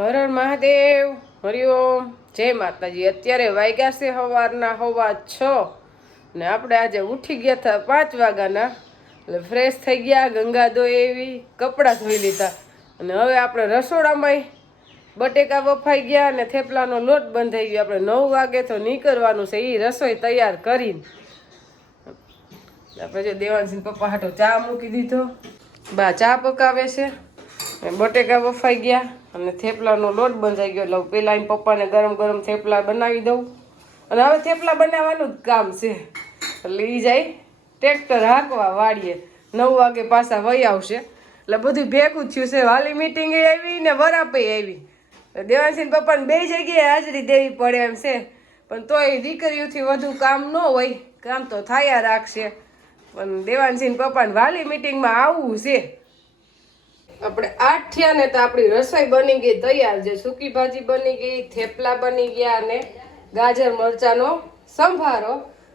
હર હર મહાદેવ, હરિઓમ, જય માતાજી। અત્યારે વાગ્યા છે સવારના 6:15 ને આપણે આજે ઉઠી ગયા હતા 5 વાગ્યાના। એટલે ફ્રેશ થઈ ગયા, ગંગા ધોઈ એવી, કપડાં ધોઈ લીધા અને હવે આપણે રસોડામાં બટેકા બફાઈ ગયા અને થેપલાનો લોટ બંધાઈ ગયો। આપણે 9 વાગે તો નીકળવાનું છે એ રસોઈ તૈયાર કરીને। આપણે જો દેવાંશના પપ્પા હાટો ચા મૂકી દીધો, બા ચા પકાવે છે, બટેકા બફાઈ ગયા અને થેપલાનો લોટ બંધાઈ ગયો। એટલે પેલા એમ પપ્પાને ગરમ ગરમ થેપલા બનાવી દઉં અને હવે થેપલા બનાવવાનું જ કામ છે। એટલે એ જાય ટ્રેક્ટર હાંકવા વાડીએ, 9 વાગે પાછા વહી આવશે। એટલે બધું ભેગું થયું છે, વાલી મિટિંગ આવી ને વરાપે આવી। દેવાંશીન પપ્પાને બે જગ્યાએ હાજરી દેવી પડે એમ છે, પણ તોય દીકરીઓથી વધુ કામ ન હોય, કામ તો થાયા રાખશે। પણ દેવાંશીન પપ્પાને વાલી મિટિંગમાં આવવું છે। આપણે 8 થયા ને તો આપણી રસોઈ બની ગઈ તૈયાર છે। સૂકી ભાજી બની ગઈ, થેપલા બની ગયા અને ગાજર મરચાંનો સંભારો।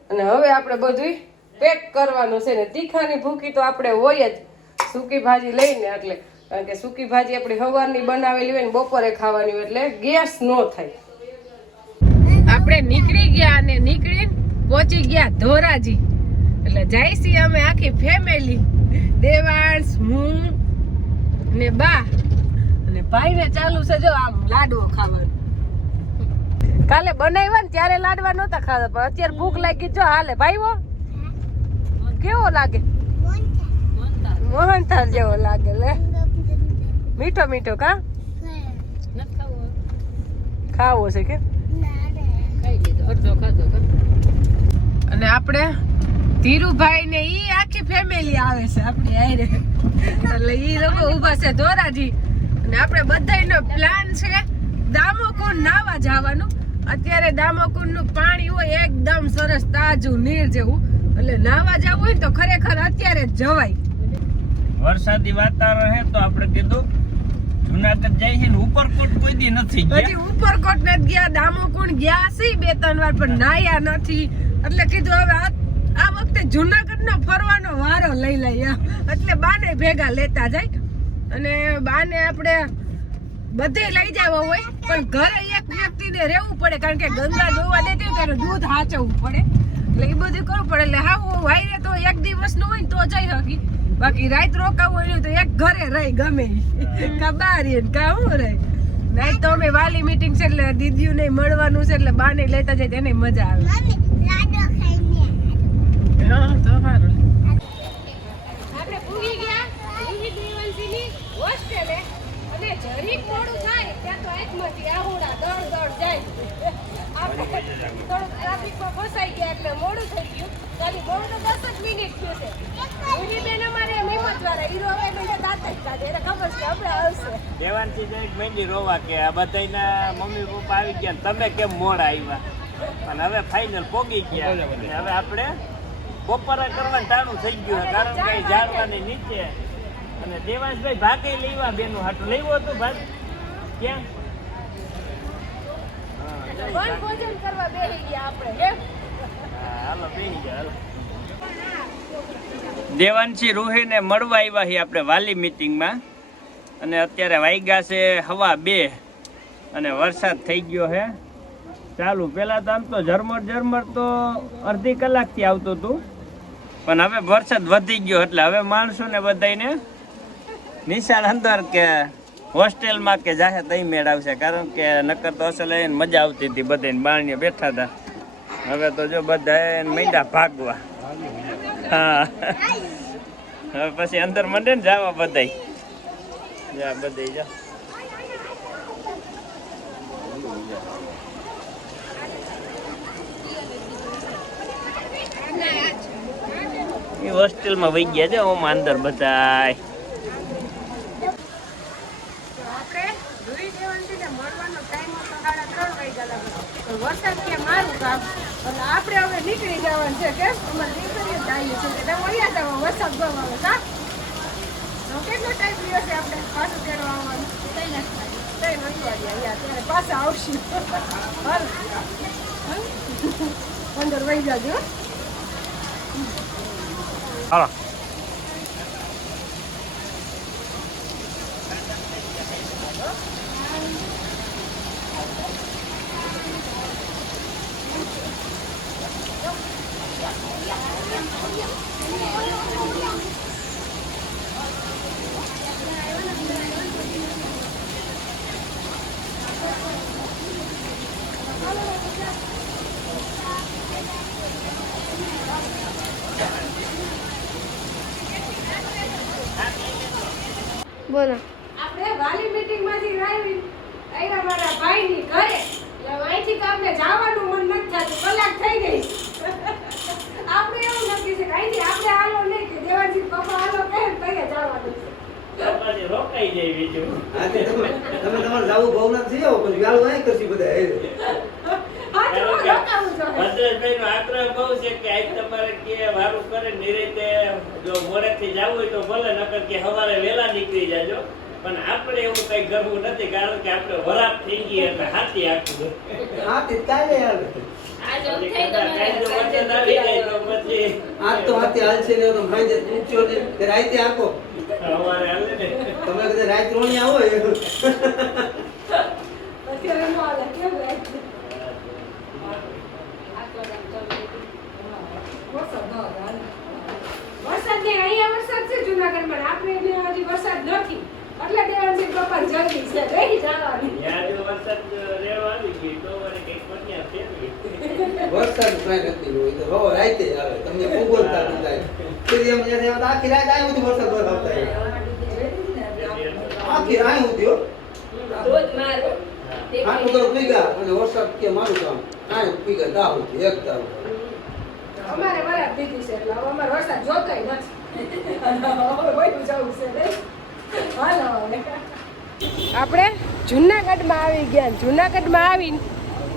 અને હવે આપણે બધું પેક કરવાનું છે ને તીખાની ભૂકી તો આપણે હોય જ સૂકી ભાજી લઈને, એટલે કારણ કે સૂકી ભાજી આપણી સવારની બનાવેલી હોય ને બપોરે ખાવાની હોય એટલે ગેસ ન થાય। આપણે નીકળી ગયા અને નીકળીને પહોંચી ગયા ધોરાજી। એટલે જાય છીએ અમે આખી ફેમિલી, દેવાંશ, હું ને બા અને ભાઈ ને ચાલુ છે જો આમ લાડવો ખાવાનું। કાલે બનાવ્યા ને ત્યારે લાડવા નહોતા ખાતા, પણ અત્યારે ભૂખ લાગી જો હાલે। ભાઈઓ કેવો લાગે? મોહનથાળ જેવો લાગે લે, મીઠો મીઠો કા ખાવો છે કે અને આપણે ધીરુભાઈ ને ઈ આખી ફેમિલી આવે છે આપણી આયરે। એટલે ઈ લોકો ઊભા છે ધોરાજી અને આપણે બધાયનો પ્લાન છે દામોકુંડ નાવા જવાનું। અત્યારે દામોકુંડનું પાણી હોય એકદમ સરસ તાજું નીર જેવું, એટલે નાવા જવું હોય તો ખરેખર અત્યારે જ જવાય। વરસાદી વાતાવરણ હે તો આપણે કીધું જુનાગઢ જાય છે ને ઉપરકોટ કોઈ દી નથી ગયા, હજી ઉપરકોટ નથી ગયા, દામોકુંડ ગયા છે 2-3 વાર પણ નાયા નથી। એટલે કીધું હવે આ વખતે જુનાગઢનો ફરવાનો વારો લઈ લઈએ, એટલે બાને ભેગા લેતા જાય। અને બાને આપણે બધે લઈ જવા હોય પણ ઘરે એક વ્યક્તિને રહેવું પડે, કારણ કે ગંગા જોવા દેતી હોય ત્યારે દૂધ હાચવવું પડે, એટલે એ બધું કરવું પડે। એટલે હા હું વાયરે તો એક દિવસનું હોય ને તો જઈ શકી, બાકી રાત રોકાવું હોય તો એક ઘરે રહી ગમે કા બારી કા હું રહી નહીં। તો અમે વાલી મીટિંગ છે એટલે દીદીઓને મળવાનું છે, એટલે બાને લેતા જાય તેને મજા આવે। આપણે પૂગી ગયા દેવાંશીની હોસ્ટેલે અને જરીક મોડું થાય ત્યાં તો એકમાંથી આહુડા દળ જાય। આપણે થોડું ટ્રાફિકમાં ફસાઈ ગયા એટલે મોડું થઈ ગયું। ચાલી મોડું તો 10 જ મિનિટ થયું છે। એની બેન અમારે હિંમતવાળા હીરો હવે મને દાંત જ કાઢે, એને ખબર છે હમણાં આવશે। દેવાંશી જઈ મેંડી રોવા કે આ બધાયના મમ્મી પપ્પા આવી ગયા, તમે કેમ મોડા આવ્યા? અને હવે ફાઇનલ પોગી ગયા અને હવે આપણે બપોરા કરવાનું ટાણું થઈ ગયું, કારણ કે ઝાડવાની નીચે અને દેવાંશભાઈ ભાગે લેવા બેનું હાટું લેવું હતું ભાગ ક્યાં ભોજન કરવા બેસી ગયા આપણે। હાલો બેસી ગયા હાલો। દેવાંશી રૂહીને મળવા આવ્યા છીએ આપણે વાલી મિટિંગમાં અને અત્યારે વાગ્યા છે 2:15 અને વરસાદ થઈ ગયો છે ચાલુ। પહેલાં તો આમ તો ઝરમર તો અડધી કલાકથી આવતું હતું, પણ હવે વરસાદ વધી ગયો એટલે હવે માણસોને બધાને નિશાળ અંદર કે હોસ્ટેલમાં કે જાહે તઈ મેળ આવશે, કારણ કે નકર તો અસલ એને મજા આવતી હતી, બધાને બારણીએ બેઠા હતા। હવે તો જો બધા માંડ્યા ભાગવા। હા હવે પછી અંદર મંડે ને જવા બધાય જા બધાય જા। એ હોસ્ટેલમાં વહી ગયા છે ઓમ અંદર બધાય। વરસાદ કે મારું કામ અને આપણે હવે નીકળી જવાનું છે કે અમારે નીકળી જઈએ છે એટલે વયા જવા વરસાદ બહુ આવે કા તો કેટલો ટાઈમ રહ્યો છે આપણે પાછું તેડવા આવવાનું? 3 વાગ્યા ત્યારે પાછા આવશું। અંદર વહી જાજો હાલો। બોલો. આપણે વાલી મીટિંગમાંથી આવ્યા મારા ભાઈની ઘરે એટલે અહીંથી તો આપણે જવાનું મન નથી થતું, કલાક થઈ ગઈ. આપણે એવું નક્કી છે કે અહીંથી આપણે હાલો નહીં કે દેવાજી પપ્પા હાલો કહે ને કહીએ જવાનું છે. પછી રોકાઈ જાય બીજું. તમે તમારે જાવું ભાવના થઈ જાવ પછી ગાળું અહીં કરશી બધા હા તો રોકાવું જોઈએ. ભદ્રેશભાઈનો આગ્રહ બહુ છે કે આજ તમારે કે વારું કરે નિરેતે જો મોડેથી જવું હોય તો ભલે, નકર કે સવારે વહેલા નીકળી જાજો. પણ આપણે એવું કઈ કરવું નથી, કારણ કે આપણે વરાપ થઈ ગઈ એટલે હાથી આખું. હા તે કાલે યાર પછી કદાચ કાંઈ જો વચન આવી જાય તો પછી આજ તો હાથી હાલ છે ને તો ભાઈ પૂછ્યો ને કે રાતે આખો સવારે હાલે ને. તમે કદાચ રાત રોણી આવો અત્યારે નો હાલે, કેવું લાગે? વરસાદ ને અહીંયા વરસાદ છે જુનાગઢમાં, આપણે એટલે હજી વરસાદ નથી એટલે દેવાનજી પપ્પા જલ્દી છે રહી જવાની. ત્યાં જો વરસાદ રહેવા આવી ગઈ તો વળી કંઈક પન્યા ફેરવી. વરસાદ કાંઈ નથી હોય તો હવે રાતે આવે તમને ભૂગોળતા થાય પછી એમ જે આખી રાત આવ્યો તો વરસાદ આવતા આખી રાત ઉધ્યો આટલું તો પીગા અને વરસાદ કે મારું કામ કાંઈ પીગા દાવ એક દાવ અમારે વરાપ દીધી છે એટલે હવે અમારે વરસાદ જોતોય નથી. હવે વયું જવું છે નહીં. હાલો હવે. આપણે જુનાગઢમાં આવી ગયા. જુનાગઢમાં આવીને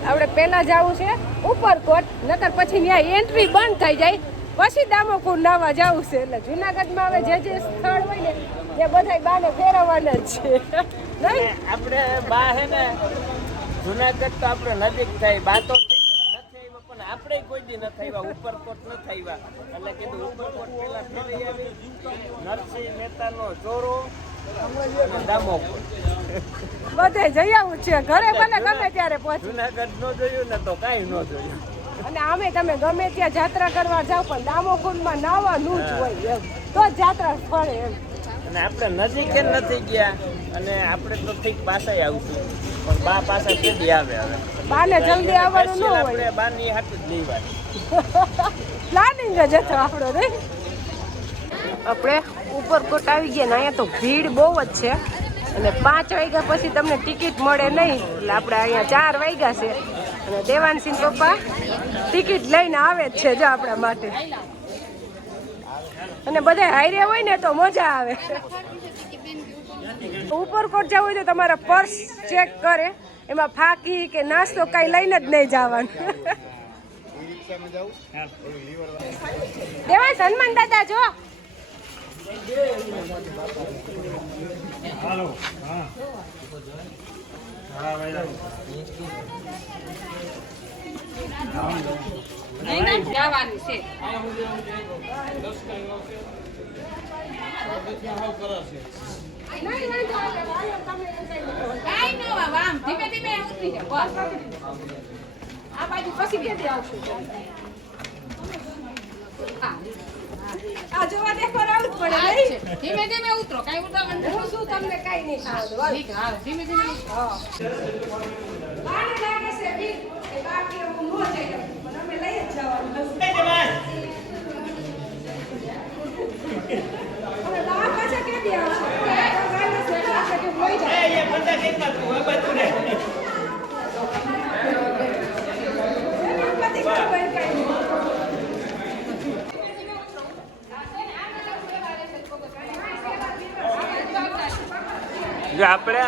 આપણે પહેલા જવું છે ઉપરકોટ, નકર પછી ત્યાં એન્ટ્રી બંધ થઈ જાય, પછી દામોકુંડ નાવા જવું છે. એટલે જુનાગઢમાં હવે જે સ્થળ હોય ને એ બધાય બાને ફેરવવાના જ છે નહીં. આપણે બા હે ને જુનાગઢ તો આપણે નજીક થાય, બા તો નથી આવ્યા પણ આપણે કોઈ દી નથી આવ્યા, ઉપરકોટ નથી આવ્યા. એટલે કીધું ઉપરકોટ પેલા ફેરી આવી, નરસિંહ મહેતાનો ચોરો અને દામોકુંડ બધે જઈ આવું છે. ઘરે મને ગમે ત્યારે પહોંચી. જુનાગઢ નો જોયું ને તો કાંઈ ન જોયું. અને આમે તમે ગમે ત્યાં જાત્રા કરવા જાવ પણ દામોકુંડમાં નાવાનું જ હોય એમ, તો જ જાત્રા ફળે એમ. અને આપણે નજીક જ નથી ગયા અને આપણે તો ઠીક પાછા આવશું પણ બા પાછા કેદી આવે હવે બાને જલ્દી આવવાનું ન હોય. આપણે બાની હાથું જ લેવાની. પ્લાનિંગ જ હતો આપણો નહીં. આપણે ઉપરકોટ આવી ગયા ને અહીંયા તો ભીડ બહુ જ છે અને 5 વાગ્યા પછી તમને ટિકિટ મળે નહીં. એટલે આપણે અહીંયા 4 વાગ્યા છે અને દેવાનસિંહ પપ્પા ટિકિટ લઈને આવે જ છે જો આપણા માટે. અને બધા હારે હોય ને તો મજા આવે. ઉપરકોટ જવું હોય તો તમારા પર્સ ચેક કરે, એમાં ફાકી કે નાસ્તો કાંઈ લઈને જ નહીં જવાનું. દેવાય સન્માન દાદા જો. જવાની છે. ધીમે ધીમે ઉતરી જાવ. આ બાજુ પછી ક્યાંથી આવશું? આ જોવા દેખો રાવું જ પડે નહીં. ધીમે ધીમે ઉતરો, કાઈ ઉતાવળ હું શું તમને કાઈ નહીં ખાવાનું. ઠીક હા, ધીમે ધીમે. હા બાને લાગે છે બીક એ બાકી હું નો જઈ પણ અમે લઈ જ જવાનું. હવે બા પાછા કેદી આવશે? ગાડી સેટા છે કે લઈ જાય. એ બધા કેટલા તું આ બધું ને બધી ખબર કાઈ નહીં. જો આપણે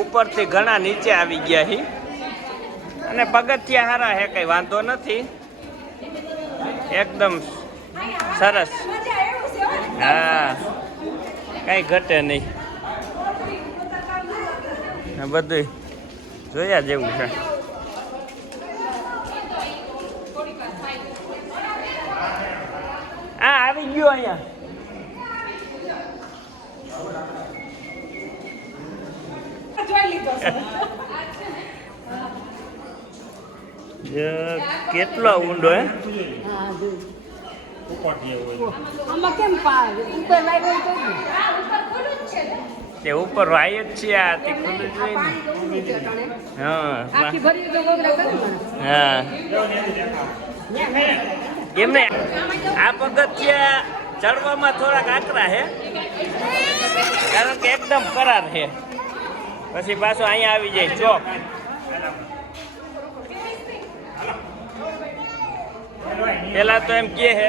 ઉપરથી ઘણા નીચે આવી ગયા છીએ અને પગથિયા સારા હે, કઈ વાંધો નથી, એકદમ સરસ. હા કઈ ઘટે નહીં, બધું જોયા જેવું છે. હા આવી ગયો અહીંયા. કેટલો ઊંડો હે. આમાં કેમ પાડ ઉપર લાગ્યો તો તે ઉપર વાય જ છે આ તે ખુલ્લું જ હોય ને હા આખી ભરી તો ગોગરા કરી હા એમને આ પગથિયા ચડવામાં થોડાક આકરા છે કારણ કે એકદમ કરાર છે પછી પાછો અહીંયા આવી જાય ચોક પેલા તો એમ કે છે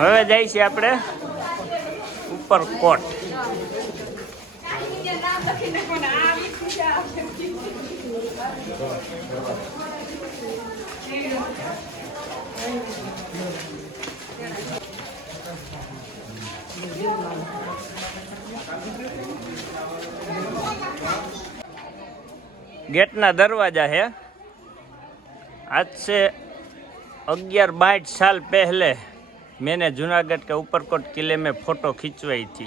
હવે જાય છે આપણે ઉપર કોટ गेटना दरवाजा है। आज से 11-22 साल पहले मैंने जूनागढ़ के ऊपरकोट किले में फोटो खींचवाई थी।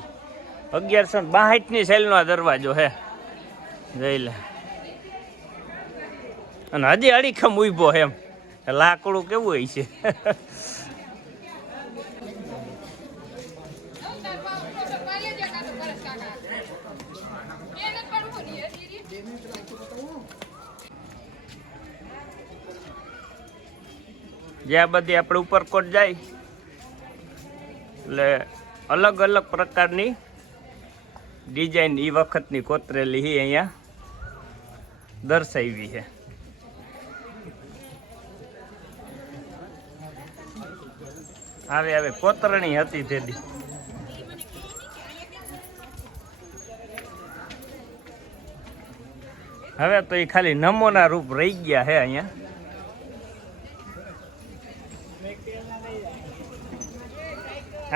1162 साल दरवाजो है જોઈ લે અને હજી અડીખમ ઉભો એમ લાકડું કેવું હોય છે જ્યાં બધી આપણે ઉપરકોટ જાય એટલે અલગ અલગ પ્રકારની ડિઝાઇન એ વખતની કોતરેલી છે અહીંયા દર્શાવી છે। આવે આવે કોતરણી હતી તેદી હવે તો એ ખાલી નમૂના રૂપ રહી ગયા છે અહીંયા।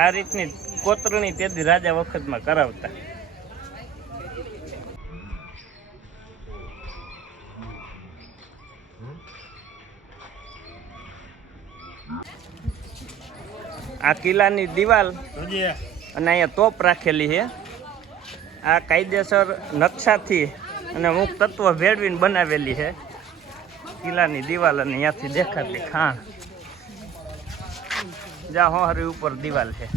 આ રીતની કોતરણી તેદી રાજા વખતમાં કરાવતા। આ કિલ્લાની દિવાલ અને અહીંયા તોપ રાખેલી છે। આ કાયદેસર નકશાથી અને અમુક તત્વ ભેળવીને બનાવેલી છે કિલ્લાની દિવાલ અને અહીંયાથી દેખાતી ખાણ જ્યાં હોહરી ઉપર દિવાલ છે।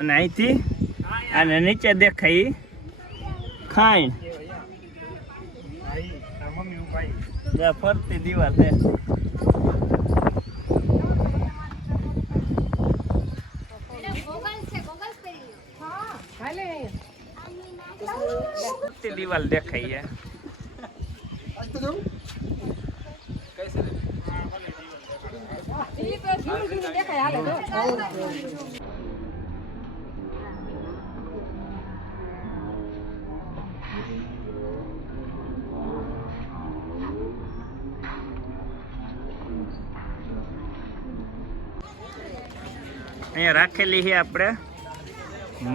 અને અહીંથી અને નીચે દેખાય ખાણ જ્યાં ફરતી દિવાલ છે। દિવાલ દેખાય છે। અહીંયા રાખેલી છે આપણે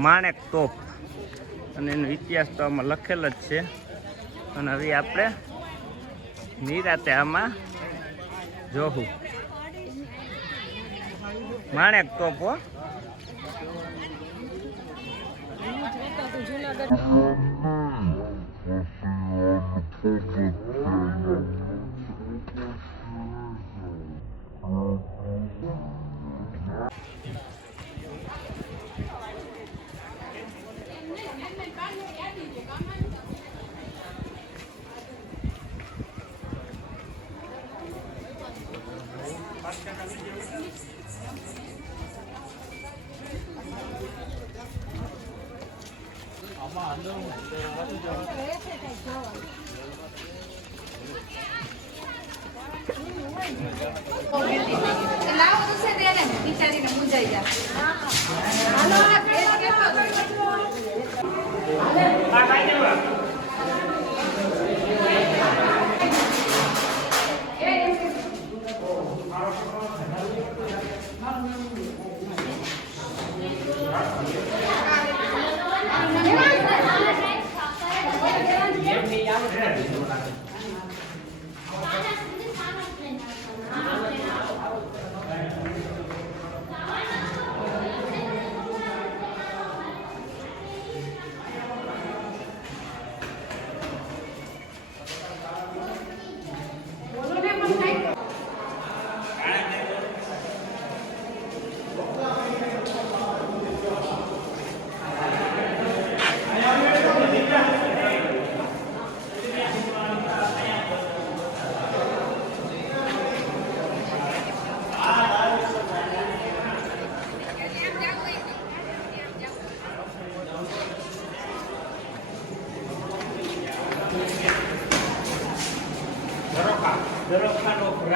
માણેક તોપ અને એનો ઇતિહાસ તો આમાં લખેલ જ છે। અને હવે આપણે નિરાતે આમાં જોવું માણેક તોપ હો।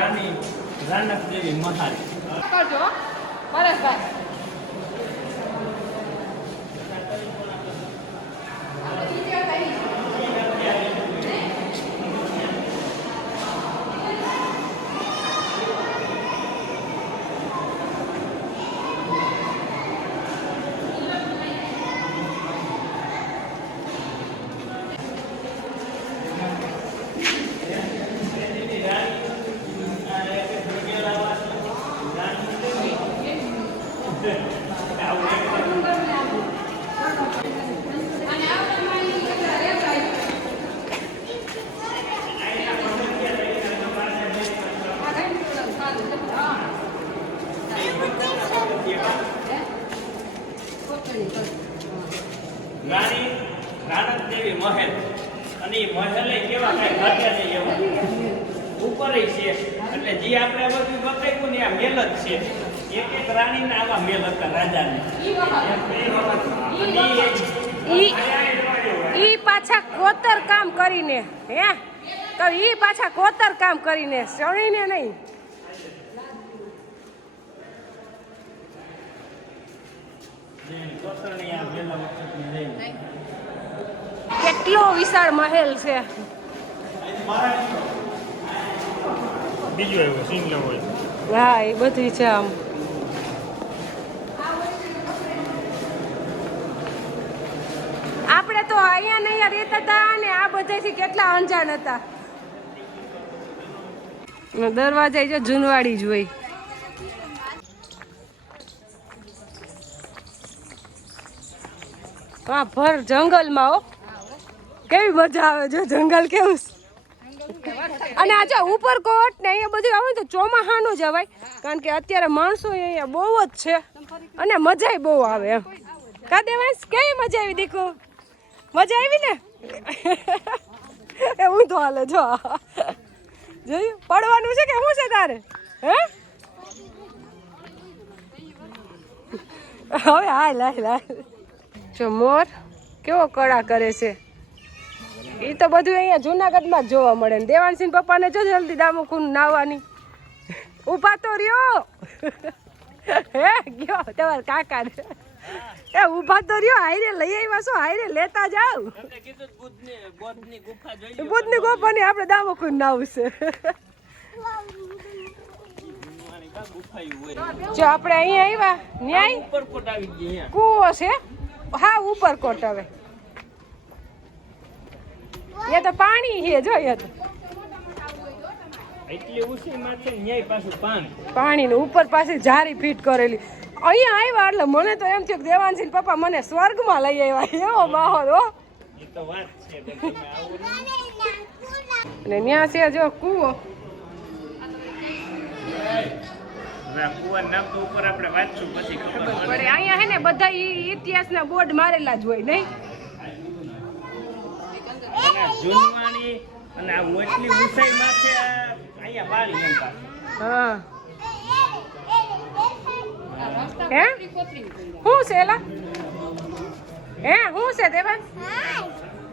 રાણી રાનક દેવી મહાલ. કરજો હો, પરેશભાઈ. રાણી રાનક દેવી મહેલ અને એ મહેલે કેવા કઈ ઘટે નહીં એવા ઉપર છે એટલે જે આપણે બધું બતાવ્યું ને આ મેલ જ છે. એક એક રાણીના આવા મેલ હતા રાજાને. ઈ પાછા કોતર કામ કરીને હે તો ઈ પાછા કોતર કામ કરીને સણીને નહીં. કેટલો વિશાળ મહેલ છે. બીજું આવ્યું સિંગલો હોય. હા એ બધી છે આમ. આપણે તો અહીંયા ને અહીંયા રહેતા હતા ને આ બધાથી કેટલા અંજાન હતા. દરવાજા જો જૂનવાડી જ હોય. હા ભર જંગલમાં હો કેવી મજા આવે જો જંગલ કેવું છે. અને આજે ઉપરકોટ ને અહીંયા બધું આવે ને તો ચોમાહાનું જવાય કારણ કે અત્યારે માણસો અહીંયા બહુ જ છે અને મજા બહુ આવે એમ. કા દેવાંશ કેવી મજા આવી દીકુ? મજા આવી ને? એ હું તો હાલે જો જોયું પડવાનું છે કે શું છે તારે? હે હવે હાલ હાલ હાલ જો મોર કેવો કળા કરે છે. એ તો બધું અહીંયા જુનાગઢમાં જ જોવા મળે ને. દેવાંશી પપ્પાને જો જલ્દી દામોકુંડ નાવાની ઊભા તો રહ્યો. હે ગયો તમારા કાકા ને એ ઊભા તો રહ્યો. હાઈરે લઈ આવ્યા છો, હાઈરે લેતા જાવ. બુદ્ધની ગુફાની આપણે દામોકુંડ નાવું છે. જો આપણે અહીંયા આવ્યા ન્યાય ઉપરકોટ આવી ગઈ અહીંયા. કૂવો છે. હા ઉપરકોટ. હવે એ તો પાણી છે જો એ તો એટલી ઊંચી માથે ન્યાય પાછું પાણી ને ઉપર પાસે જારી ફીટ કરેલી. અહીંયા આવ્યા એટલે મને તો એમ થયું કે દેવાંશી પપ્પા મને સ્વર્ગમાં લઈ આવ્યા એવો માહોલ હો. એ તો વાત છે પણ તમે આવો અને ત્યાં છે જો કૂવો. કુવા નામ તો ઉપર આપણે વાંચશું પછી ખબર પડે. અહીંયા હે ને બધા ઇતિહાસના બોર્ડ મારેલા જ હોય નહીં. જૂનવાણી અને આ મોટલી ઊંચાઈ માથે અહીંયા પાણી એમ પાસે. હા હે શું છે એલા? હે શું છે દેવાંશ?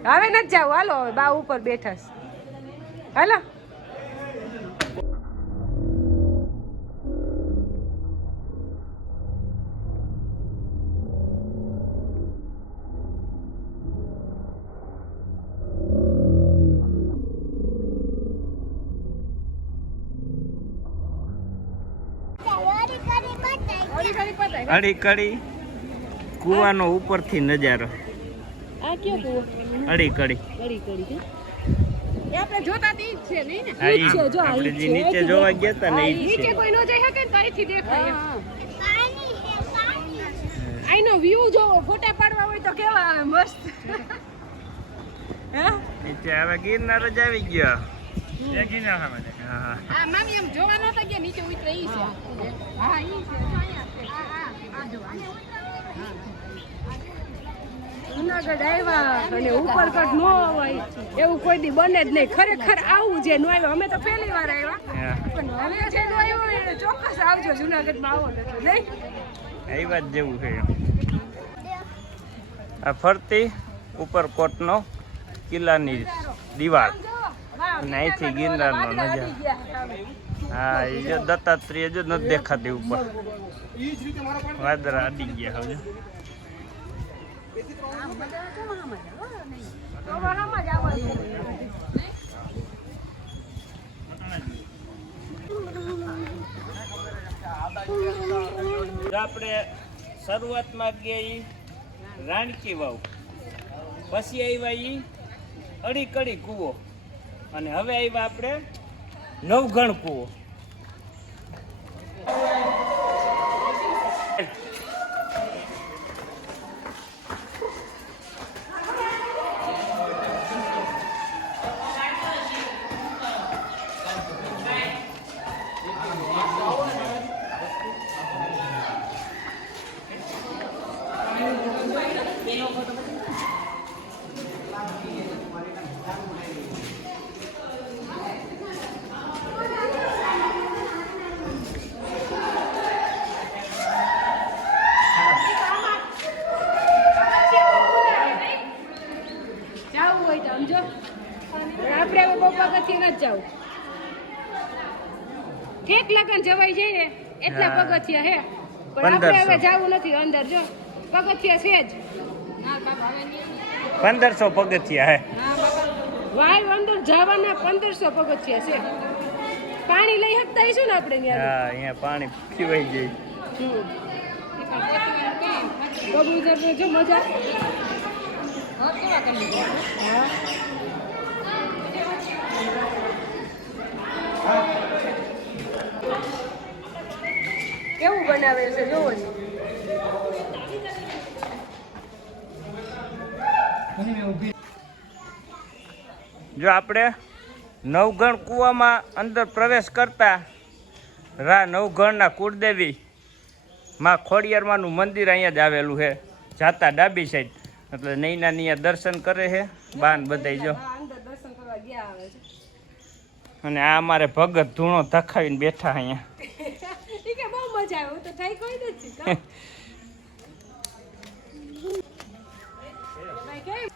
હવે નથી જાવ હાલો હવે બા ઉપર બેઠા છે હાલો. અડી કડી કુવાનો ઉપરથી નજારો. આ કયો કૂવો? અડી કડી. એ આપણે જોતા તી જ છે નહીં ને? હા, ઈ જ છે જો આ આપણે ઈ જે જ છે. નીચે જોવા ગયા હતા ને ઈ જ નીચે છે. કોઈ ન જઈ શકે ને તો અહીંથી દેખાય. આઈનો વ્યૂ જોવો. ફોટા પાડવા હોય તો કેવા આવે મસ્ત. હે નીચે હવે ગિરનાર જ આવી ગયો. હા આ મામી એમ જોવા નતા ગયા નીચે ઉતરે ઈ છે. હા ઈ છે જો અહીંયા છે. આ જો જુનાગઢ આવ્યા અને ઉપરકોટ નો હોય એવું કોઈ દી બને જ નહીં. ખરેખર આવું જે નો આવ્યો. અમે તો પહેલી વાર આવ્યા પણ હવે જે નો આવ્યો એને ચોક્કસ આવજો. જુનાગઢમાં આવો એટલે નહીં એ વાત જેવું છે. આ ફરતી ઉપરકોટનો કિલ્લાની દિવાલ અને અહીંથી ગિરનારનો નજારો. હા એ જો દત્તાત્રેય જો નથી દેખાતી ઉપર વાદળા અડી ગયા હવે આપણે શરૂઆતમાં ગયા ઈ રાણકી વાવ, પછી આવ્યા ઈ અડીકડી કૂવો અને હવે આવ્યા આપણે નવઘણ કૂવો. જાવું હોય તો સમજો આપણે હવે પપ્પા કથી નથી જાવું. ઠેક લગન જવાય છે ને એટલા હા. પગથિયા હે પણ આપણે 1500. હવે જાવું નથી અંદર. જો પગથિયા છે જ. ના બાબા હવે નહીં. 1500 પગથિયા હે. હા બાબા વાય અંદર જવાના 1500 પગથિયા છે. પાણી લઈ શકતા હશું ને આપણે ત્યાં. હા અહીંયા પાણી પીવાઈ જાય. કબૂતર જો મજા. હા કેવા કરી હા કેવું બનાવેલ છે જોવો છો. જો આપણે નવઘણ કૂવામાં અંદર પ્રવેશ કરતા નવઘણના કુળદેવી માં ખોડિયારમાંનું મંદિર અહીંયા જ આવેલું છે. જાતા ડાબી સાઈડ એટલે નૈના નિયા દર્શન કરે છે બાન બધાય જો. હા અંદર દર્શન કરવા ગયા આવે છે. અને આ અમારે ભગત ધૂણો ધખાવીને બેઠા અહીંયા. ઈ કે બહુ મજા આવે. હું તો થઈ કોઈ નથી કા. ભાઈ કેમ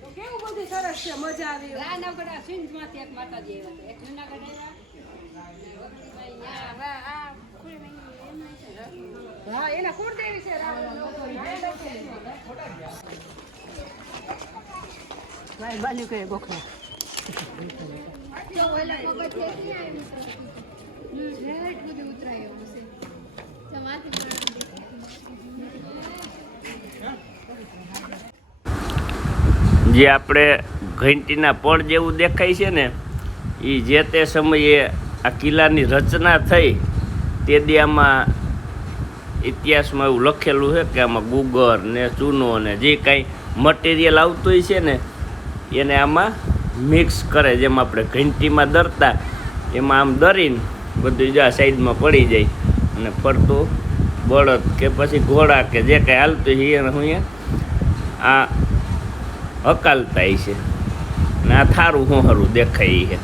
તો કેવું બધું સરસ છે. મજા આવી. રાનગઢ સિંધમાંથી એક માતાજી આવ્યા હતા. એક જૂનાગઢ આવ્યા. હા એના કુળદેવી છે. ભાઈ બાલી કહે ગોખલા જે આપણે ઘંટીના પળ જેવું દેખાય છે ને એ જે તે સમયે આ કિલ્લાની રચના થઈ તે દી આમાં ઇતિહાસમાં એવું લખેલું છે કે આમાં ગુગર ને ચૂનો ને જે કાંઈ મટીરિયલ આવતું હોય છે ને એને આમાં મિક્સ કરે. જેમ આપણે ઘંટીમાં દરતા એમાં આમ દરીને બધું જ આ સાઈડમાં પડી જાય અને ફરતું બળદ કે પછી ઘોડા કે જે કાંઈ હાલતું છે એને હું આ હકાલતા છે ને આ થારું હોહરું દેખાય છે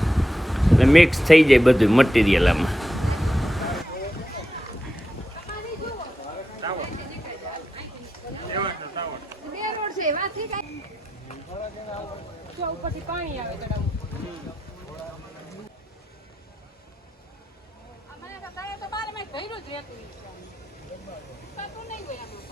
એટલે મિક્સ થઈ જાય બધું મટીરિયલ આમાં. ઉપરથી પાણી આવે ચડાવું. તો બાર માં ભર્યું જ રહેતું નહીં હોય આમાં.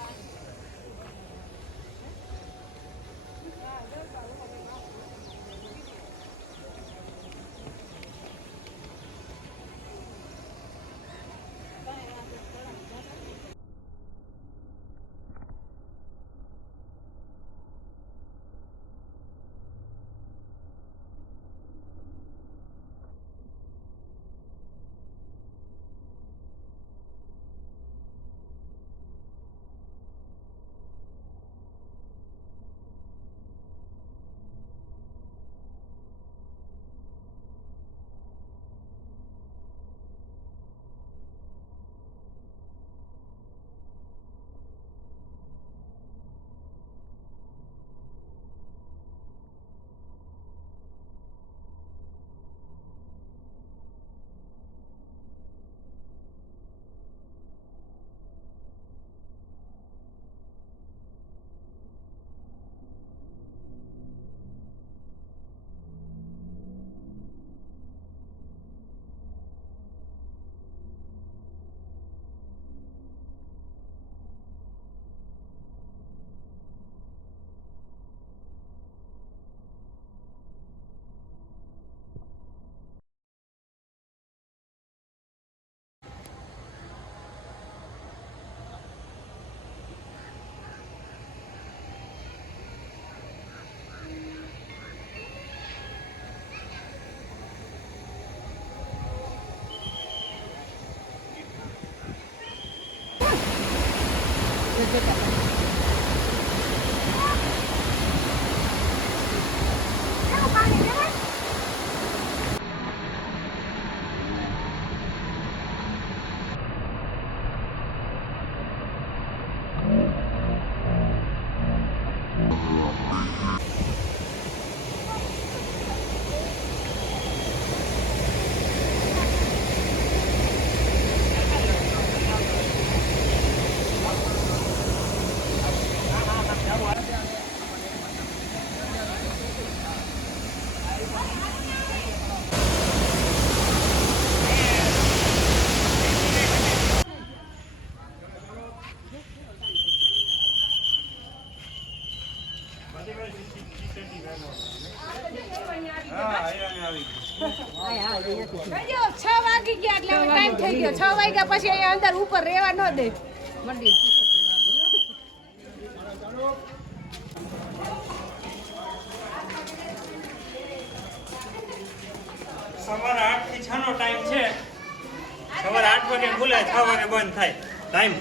કહેજો 6 વાગી ગયા એટલે હવે ટાઈમ થઈ ગયો 6 વાગ્યા પછી અહીંયા અંદર ઉપર રહેવા ન દે મંદિર સવારે 8 થી 6 નો ટાઈમ છે. સવારે 8 વાગે ખુલે, 6 વાગે બંધ થાય ટાઈમ.